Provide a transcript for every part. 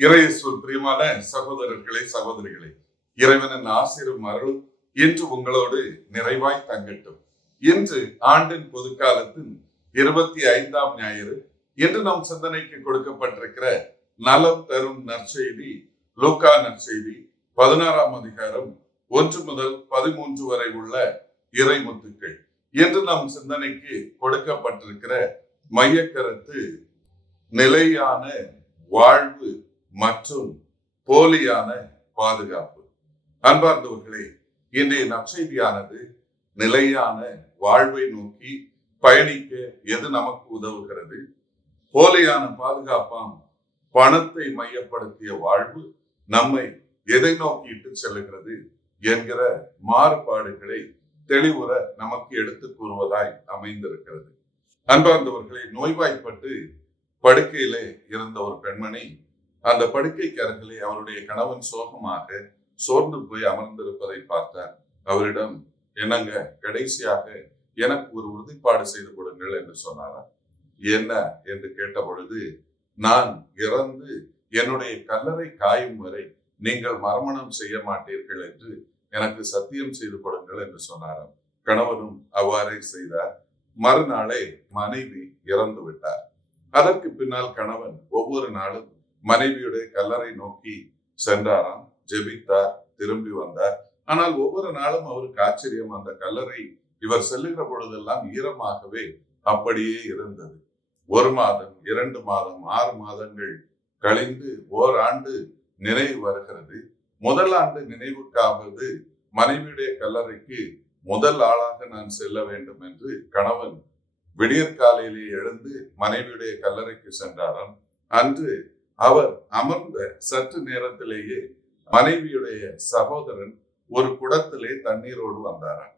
இறையேசுவில் பிரியமான சகோதரர்களே, சகோதரிகளே, இறைவனின் ஆசீரும் அருளும் இன்று உங்களோடு நிறைவாய் தங்கட்டும். இன்று ஆண்டின் பொதுக்காலத்தின் 25ஆம் ஞாயிறு. இன்று நம் சிந்தனைக்கு கொடுக்கப்பட்டிருக்கிற நலம் தரும் நற்செய்தி லூக்கா நற்செய்தி 16ஆம் அதிகாரம் 1 முதல் 13 வரை உள்ள இறைமுத்துக்கள். இன்று நம் சிந்தனைக்கு கொடுக்கப்பட்டிருக்கிற மையக்கருத்து நிலையான வாழ்வு மற்றும் போலியான பாதுகாப்பு. அன்பார்ந்தவர்களே, இன்றைய நற்செய்தியானது நிலையான வாழ்வை நோக்கி பயணிக்க எது நமக்கு உதவுகிறது, போலியான பாதுகாப்பாம் பணத்தை மையப்படுத்திய வாழ்வு நம்மை எதை நோக்கி இட்டு செல்லுகிறது என்கிற மாறுபாடுகளை தெளிவுற நமக்கு எடுத்து கூறுவதாய் அமைந்திருக்கிறது. அன்பார்ந்தவர்களை, நோய்வாய்ப்பட்டு படுக்கையிலே இருந்த ஒரு பெண்மணி அந்த படுக்கைக்கு அருகிலே அவருடைய கணவன் சோகமாக சோர்ந்து போய் அமர்ந்திருப்பதை பார்த்தார். அவரிடம், என்னங்க, கடைசியாக எனக்கு ஒரு உறுதிப்பாடு செய்து கொடுங்கள் என்று சொன்னாராம். என்ன என்று கேட்ட பொழுது, நான் இறந்து என்னுடைய கல்லறை காயும் வரை நீங்கள் மறுமணம் செய்ய மாட்டீர்கள் என்று எனக்கு சத்தியம் செய்து கொடுங்கள் என்று சொன்னாராம். கணவனும் அவ்வாறே செய்தார். மறுநாளே மனைவி இறந்து விட்டார். அதற்கு பின்னால் கணவன் ஒவ்வொரு நாளும் மனைவியுடைய கல்லறை நோக்கி சென்றாராம், ஜெபித்தார், திரும்பி வந்தார். ஆனால் ஒவ்வொரு நாளும் அவருக்கு ஆச்சரியம், அந்த கல்லறை இவர் செல்லுகிற பொழுதெல்லாம் ஈரமாகவே அப்படியே இருந்தது. 1 மாதம், 2 மாதம், 6 மாதங்கள் கழிந்து ஓராண்டு நினைவு வருகிறது. முதல் ஆண்டு நினைவுக்காவது மனைவியுடைய கல்லறைக்கு முதல் ஆளாக நான் செல்ல வேண்டும் என்று கணவன் விடியற்காலையிலே எழுந்து மனைவியுடைய கல்லறைக்கு சென்றாராம். அன்று அவர் அமர்ந்த சற்று நேரத்திலேயே மனைவியுடைய சகோதரன் ஒரு குடத்திலே தண்ணீரோடு வந்தாராம்.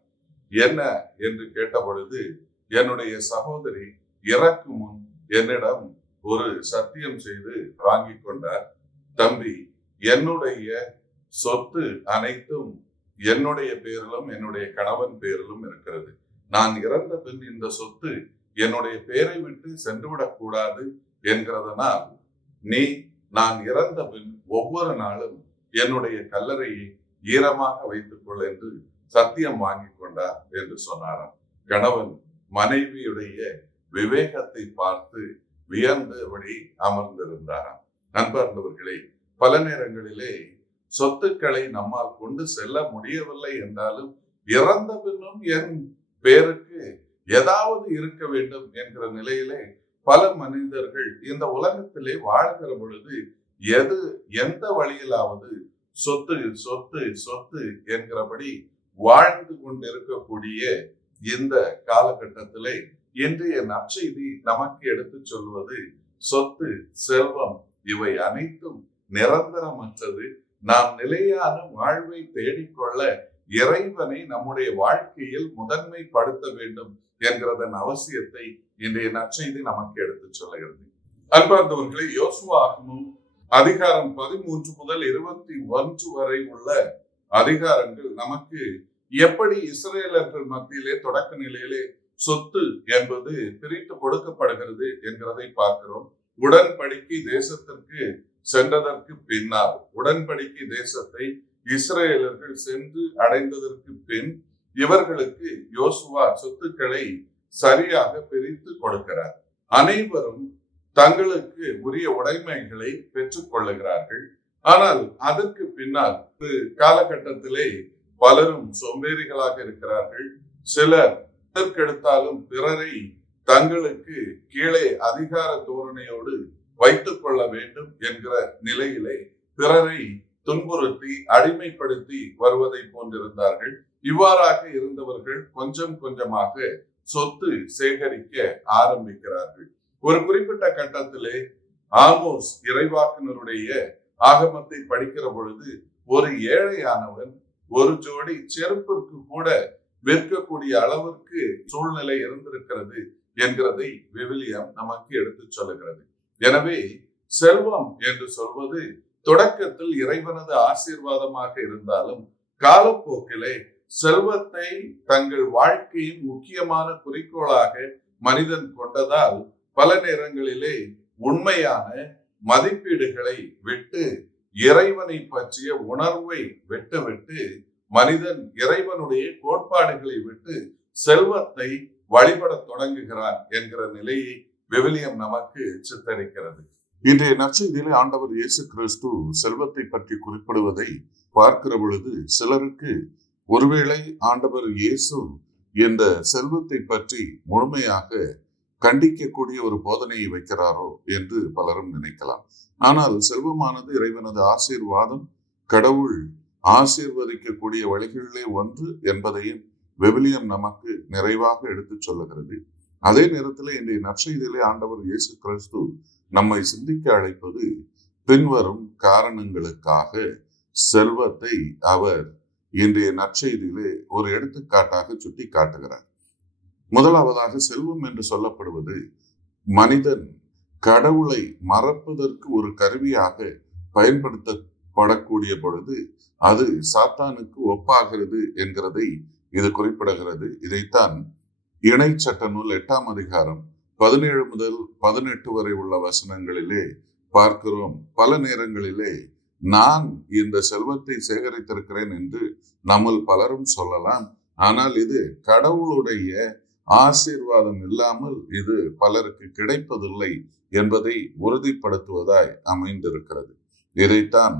என்ன என்று கேட்ட பொழுது, என்னுடைய சகோதரி இறக்கும் முன் என்னிடம் ஒரு சத்தியம் செய்து வாங்கி கொண்டார். தம்பி, என்னுடைய சொத்து அனைத்தும் என்னுடைய பேரிலும் என்னுடைய கணவன் பேரிலும் இருக்கிறது. நான் இறந்த பின் இந்த சொத்து என்னுடைய பேரை விட்டு சென்றுவிடக் கூடாது என்கிறதனால் நீ நான் இறந்த பின் ஒவ்வொரு நாளும் என்னுடைய கல்லறையை ஈரமாக வைத்துக் கொள் என்று சத்தியம் வாங்கி கொண்டார் என்று சொன்னாராம். கணவன் மனைவியுடைய விவேகத்தை பார்த்து வியந்தபடி அமர்ந்திருந்தாராம். நண்பர்களே, பல நேரங்களிலே சொத்துக்களை நம்மால் கொண்டு செல்ல முடியவில்லை என்றாலும் இறந்த பின்னும் என் பேருக்கு ஏதாவது இருக்க வேண்டும் என்கிற நிலையிலே பல மனிதர்கள் இந்த உலகத்திலே வாழ்கிற பொழுது எந்த வழியிலாவது சொத்து சொத்து சொத்து என்கிறபடி வாழ்ந்து கொண்டிருக்கக்கூடிய இந்த காலகட்டத்திலே இன்றைய நற்செய்தி நமக்கு எடுத்து சொல்வது, சொத்து, செல்வம் இவை அனைத்தும் நிரந்தரமற்றது. நாம் நிலையான வாழ்வை தேடிக்கொள்ள இறைவனை நம்முடைய வாழ்க்கையில் முதன்மைப்படுத்த வேண்டும் என்கிறதன் அவசியத்தை இன்றைய நற்செய்தி நமக்கு எடுத்து சொல்லுகிறது. அன்பார்ந்தவர்களே, யோசுவாகமம் அதிகாரம் 13 முதல் 21 வரை உள்ள அதிகாரங்கள் நமக்கு எப்படி இஸ்ரேலர்கள் மத்தியிலே தொடக்க நிலையிலே சொத்து என்பது பிரித்து கொடுக்கப்படுகிறது என்கிறதை பார்க்கிறோம். உடன்படிக்கை தேசத்திற்கு சென்றதற்கு பின்னால், உடன்படிக்கை தேசத்தை இஸ்ரேலர்கள் சென்று அடைந்ததற்கு பின் இவர்களுக்கு யோசுவா சொத்துக்களை சரியாக பிரித்து கொடுக்கிறார். அனைவரும் தங்களுக்கு உரிய உடைமைகளை பெற்றுக் கொள்ளுகிறார்கள். ஆனால் அதற்கு பின்னால் காலகட்டத்திலே பலரும் சோம்பேறிகளாக இருக்கிறார்கள். சிலர் எதற்கெடுத்தாலும் பிறரை தங்களுக்கு கீழே அதிகார தோரணையோடு வைத்துக் கொள்ள வேண்டும் என்கிற நிலையிலே பிறரை துன்புறுத்தி அடிமைப்படுத்தி வருவதை போன்றிருந்தார்கள். இவ்வாறாக இருந்தவர்கள் கொஞ்சம் கொஞ்சமாக சொத்து சேகரிக்க ஆரம்பிக்கிறார்கள். ஒரு குறிப்பிட்ட கட்டத்திலே ஆமோஸ் இறைவாக்கினருடைய ஆகமத்தை படிக்கிற பொழுது, ஒரு ஏழையானவன் ஒரு ஜோடி செருப்பிற்கு கூட விற்கக்கூடிய அளவிற்கு சூழ்நிலை இருந்திருக்கிறது என்கிறதை விவிலியம் நமக்கு எடுத்து சொல்லுகிறது. எனவே செல்வம் என்று சொல்வது தொடக்கத்தில் இறைவனது ஆசீர்வாதமாக இருந்தாலும் காலப்போக்கிலே செல்வத்தை தங்கள் வாழ்க்கையின் முக்கியமான குறிக்கோளாக மனிதன் கொண்டதால் பல நேரங்களிலே உண்மையான மதிப்பீடுகளை விட்டு இறைவனை பற்றிய உணர்வை விட்டு மனிதன் இறைவனுடைய கோட்பாடுகளை விட்டு செல்வத்தை வழிபட தொடங்குகிறார் என்கிற நிலையை விவிலியம் நமக்கு சித்தரிக்கிறது. இன்றைய நற்செய்தியிலே ஆண்டவர் இயேசு கிறிஸ்து செல்வத்தை பற்றி குறிப்பிடுவதை பார்க்கிற பொழுது சிலருக்கு ஒருவேளை ஆண்டவர் இயேசு இந்த செல்வத்தை பற்றி முழுமையாக கண்டிக்கக்கூடிய ஒரு போதனையை வைக்கிறாரோ என்று பலரும் நினைக்கலாம். ஆனால் செல்வமானது இறைவனது ஆசீர்வாதம், கடவுள் ஆசீர்வதிக்கக்கூடிய வழிகளிலே ஒன்று என்பதையும் விவிலியம் நமக்கு நிறைவாக எடுத்து சொல்லுகிறது. அதே நேரத்தில் இன்றைய நற்செய்தியிலே ஆண்டவர் இயேசு கிறிஸ்து நம்மை சிந்திக்க அழைப்பது பின்வரும் காரணங்களுக்காக செல்வத்தை அவர் இன்றைய நற்செய்தியிலே ஒரு எடுத்துக்காட்டாக சுட்டி காட்டுகிறார். முதலாவதாக, செல்வம் என்று சொல்லப்படுவது மனிதன் கடவுளை மறப்பதற்கு ஒரு கருவியாக பயன்படுத்தப்படக்கூடிய பொழுது அது சாத்தானுக்கு ஒப்பாகிறது என்கிறதை இது குறிப்பிடுகிறது. இதைத்தான் இணை சட்ட நூல் 8ஆம் அதிகாரம் 17 முதல் 18 வரை உள்ள வசனங்களிலே பார்க்கிறோம். பல நேரங்களிலே நான் இந்த செல்வத்தை சேகரித்திருக்கிறேன் என்று நம்மில் பலரும் சொல்லலாம். ஆனால் இது கடவுளுடைய ஆசீர்வாதம் இல்லாமல் இது பலருக்கு கிடைப்பதில்லை என்பதை உறுதிப்படுத்துவதாய் அமைந்திருக்கிறது. இதைத்தான்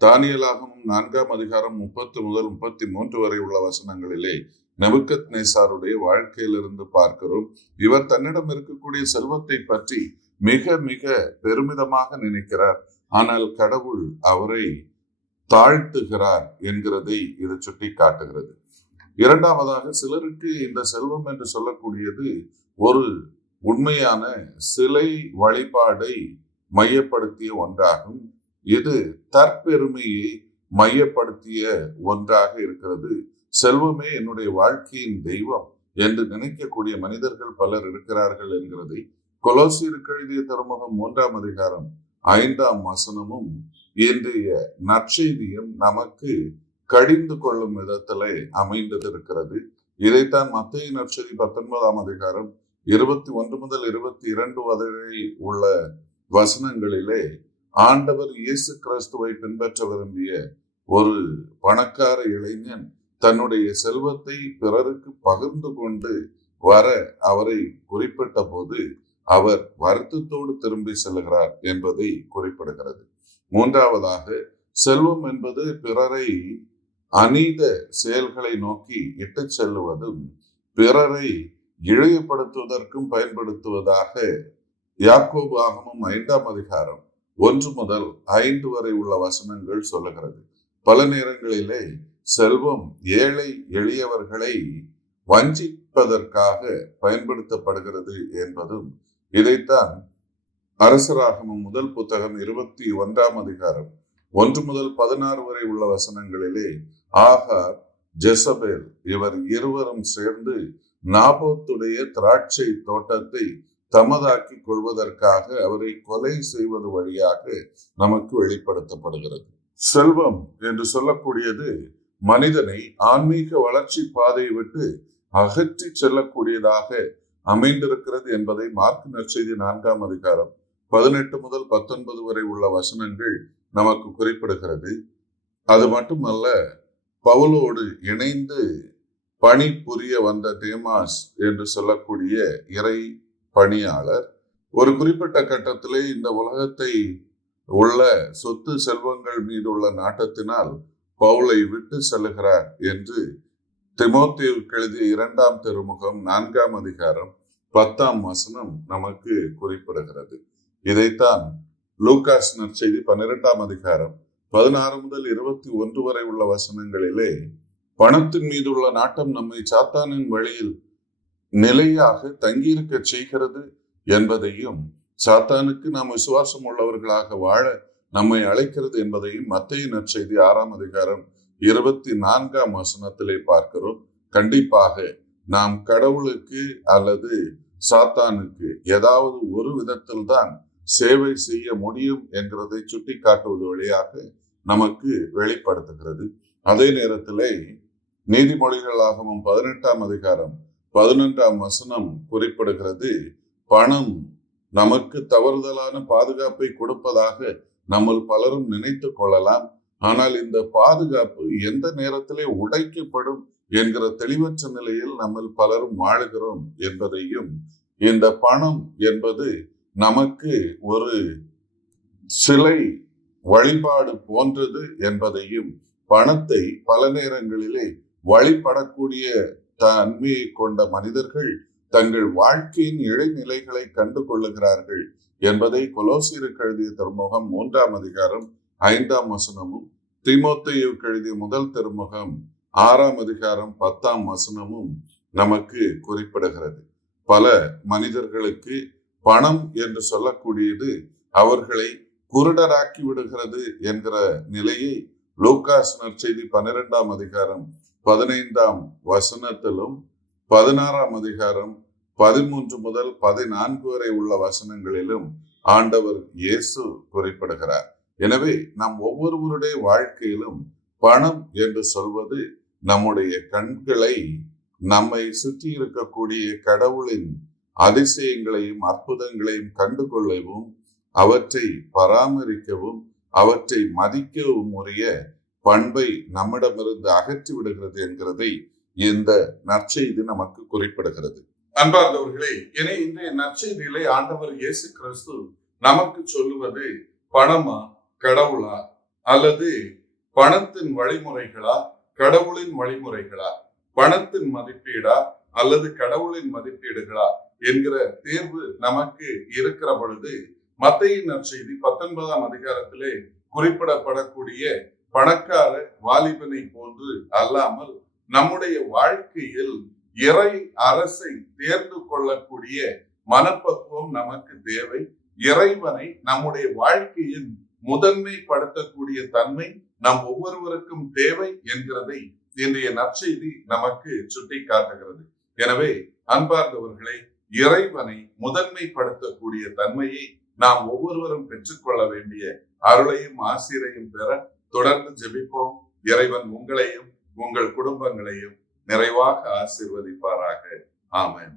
தானியேலாகமம் 4ஆம் அதிகாரம் 30 முதல் 33 வரை உள்ள வசனங்களிலே நேபுக்கத்நேசாருடைய வாழ்க்கையிலிருந்து பார்க்கிறோம். இவர் தன்னிடம் இருக்கக்கூடிய செல்வத்தை பற்றி மிக மிக பெருமிதமாக நினைக்கிறார். ஆனால் கடவுள் அவரை தாழ்த்துகிறார் என்கிறதை இது சுட்டி காட்டுகிறது. இரண்டாவதாக, சிலருக்கு இந்த செல்வம் என்று சொல்லக்கூடியது ஒரு உண்மையான சிலை வழிபாடை மையப்படுத்திய ஒன்றாகும். இது தற்பெருமையை மையப்படுத்திய ஒன்றாக இருக்கிறது. செல்வமே என்னுடைய வாழ்க்கையின் தெய்வம் என்று நினைக்கக்கூடிய மனிதர்கள் பலர் இருக்கிறார்கள் என்கிறதை கொலோசியருக்கு எழுதிய திருமுகம் 3ஆம் அதிகாரம் 5ஆம் வசனமும் இன்றைய நற்செய்தியும் நமக்கு கடிந்து கொள்ளும் விதத்திலே அமைந்திருக்கிறது. இதைத்தான் மத்தேயு நற்செய்தி 19ஆம் அதிகாரம் 21 முதல் 22 வரை உள்ள வசனங்களிலே ஆண்டவர் இயேசு கிறிஸ்துவை பின்பற்ற விரும்பிய ஒரு பணக்கார இளைஞன் தன்னுடைய செல்வத்தை பிறருக்கு பகிர்ந்து கொண்டு வர அவரை குறிப்பிட்ட போது அவர் வருத்தத்தோடு திரும்பி செல்கிறார் என்பதை குறிப்பிடுகிறது. மூன்றாவதாக, செல்வம் என்பது பிறரை அநீத செயல்களை நோக்கி இட்டு செல்லுவதும் பிறரை இழிவுபடுத்துவதற்கும் பயன்படுத்துவதாக யாக்கோபு ஆகமம் 5ஆம் அதிகாரம் 1 முதல் 5 வரை உள்ள வசனங்கள் சொல்லுகிறது. பல நேரங்களிலே செல்வம் ஏழை எளியவர்களை வஞ்சிப்பதற்காக பயன்படுத்தப்படுகிறது என்பதும் இதைத்தான் அரசராகமம் முதல் புத்தகம் 21ஆம் அதிகாரம் 1 முதல் 16 வரை உள்ள வசனங்களிலே ஆகார், ஜெசபேல் இவர் இருவரும் சேர்ந்து நாபோத்துடைய திராட்சை தோட்டத்தை தமதாக்கி கொள்வதற்காக அவரை கொலை செய்வது வழியாக நமக்கு வெளிப்படுத்தப்படுகிறது. செல்வம் என்று சொல்லக்கூடியது மனிதனை ஆன்மீக வளர்ச்சி பாதையை விட்டு அகற்றி செல்லக்கூடியதாக அமைந்திருக்கிறது என்பதை மார்க் நற்செய்தி 4ஆம் அதிகாரம் 18 முதல் 19 வரை உள்ள வசனங்கள் நமக்கு குறிப்பிடுகிறது. அது மட்டுமல்ல, பவுலோடு இணைந்து பணி புரிய வந்த தேமாஸ் என்று சொல்லக்கூடிய இறை பணியாளர் ஒரு குறிப்பிட்ட கட்டத்திலே இந்த உலகத்தை உள்ள சொத்து செல்வங்கள் மீது உள்ள நாட்டத்தினால் பவுலை விட்டு செல்லுகிறார் என்று தீமோத்தேயுவுக்கு எழுதிய 2ஆம் திருமுகம் 4ஆம் அதிகாரம் 10ஆம் வசனம் நமக்கு குறிப்பிடுகிறது. இதைத்தான் லூகாஸ் நற்செய்தி 12ஆம் அதிகாரம் 16 முதல் 21 வரை உள்ள வசனங்களிலே பணத்தின் மீது உள்ள நாட்டம் நம்மை சாத்தானின் வழியில் நிலையாக தங்கியிருக்க செய்கிறது என்பதையும் சாத்தானுக்கு நாம் விசுவாசம் உள்ளவர்களாக வாழ நம்மை அழைக்கிறது என்பதையும் மத்தேயு நற்செய்தி 6ஆம் அதிகாரம் 24ஆம் வசனத்திலே பார்க்கிறோம். கண்டிப்பாக நாம் கடவுளுக்கு அல்லது சாத்தானுக்கு ஏதாவது ஒரு விதத்தில் தான் சேவை செய்ய முடியும் என்கிறதை சுட்டி காட்டுவது வழியாக நமக்கு வெளிப்படுத்துகிறது. அதே நேரத்திலே நீதிமொழிகளாகமம் 18ஆம் அதிகாரம் 11ஆம் வசனம் குறிப்பிடுகிறது, பணம் நமக்கு தவறுதலான பாதுகாப்பை கொடுப்பதாக நம்மள் பலரும் நினைத்து கொள்ளலாம். ஆனால் இந்த பாதுகாப்பு எந்த நேரத்திலே உடைக்கப்படும் என்கிற தெளிவற்ற நிலையில் நம்ம பலரும் வாழுகிறோம் என்பதையும், இந்த பணம் என்பது நமக்கு ஒரு சிலை வழிபாடு போன்றது என்பதையும், பணத்தை பல நேரங்களிலே வழிபடக்கூடிய தன்மையை கொண்ட மனிதர்கள் தங்கள் வாழ்க்கையின் இடைநிலைகளை கண்டு கொள்ளுகிறார்கள் என்பதை கொலோசியருக்கு எழுதிய திருமுகம் 3ஆம் அதிகாரம் 5ஆம் வசனமும், தீமோத்தேயுவுக்கு எழுதிய முதல் திருமுகம் 6ஆம் அதிகாரம் 10ஆம் வசனமும் நமக்கு குறிப்பிடுகிறது. பல மனிதர்களுக்கு பணம் என்று சொல்லக்கூடியது அவர்களை குருடராக்கி விடுகிறது என்கிற நிலையை லூக்காஸ் நற்செய்தி 12ஆம் அதிகாரம் 15ஆம் வசனத்திலும் 16ஆம் அதிகாரம் 13 முதல் 14 வரை உள்ள வசனங்களிலும் ஆண்டவர் இயேசு குறிப்பிடுகிறார். எனவே நம் ஒவ்வொருவருடைய வாழ்க்கையிலும் பணம் என்று சொல்வது நம்முடைய கண்களை நம்மை சுற்றி இருக்கக்கூடிய கடவுளின் அதிசயங்களையும் அற்புதங்களையும் கண்டுகொள்ளவும், அவற்றை பராமரிக்கவும், அவற்றை மதிக்கவும் உரிய பண்பை நம்மிடமிருந்து அகற்றி விடுகிறது என்கிறதை இந்த நற்செய்தி நமக்கு குறிப்பிடுகிறது. அன்பார்ந்தவர்களே, என இன்றைய நற்செய்தியிலே ஆண்டவர் இயேசு கிறிஸ்து நமக்கு சொல்லுவது பணமா, கடவுளா, அல்லது பணத்தின் வழிமுறைகளா, கடவுளின் வழிமுறைகளா, பணத்தின் மதிப்பீடா அல்லது கடவுளின் மதிப்பீடுகளா என்கிற தேர்வு நமக்கு இருக்கிற பொழுது, மத்தேயு நற்செய்தி 19ஆம் அதிகாரத்திலே குறிப்பிடப்படக்கூடிய பணக்கார வாலிபனை போன்று அல்லாமல் நம்முடைய வாழ்க்கையில் இறை அரசை தேர்ந்து கொள்ளக்கூடிய மனப்பக்குவம் நமக்கு தேவை. இறைவனை நம்முடைய வாழ்க்கையின் முதன்மைப்படுத்தக்கூடிய தன்மை நம் ஒவ்வொருவருக்கும் தேவை என்கிறதை இன்றைய நற்செய்தி நமக்கு சுட்டி காட்டுகிறது. எனவே அன்பார்ந்தவர்களை, இறைவனை முதன்மைப்படுத்தக்கூடிய தன்மையை நாம் ஒவ்வொருவரும் பெற்றுக்கொள்ள வேண்டிய அருளையும் ஆசிரையும் பெற தொடர்ந்து ஜெபிப்போம். இறைவன் உங்களையும் உங்கள் குடும்பங்களையும் நிறைவாக ஆசீர்வதிப்பாராக. ஆமென்.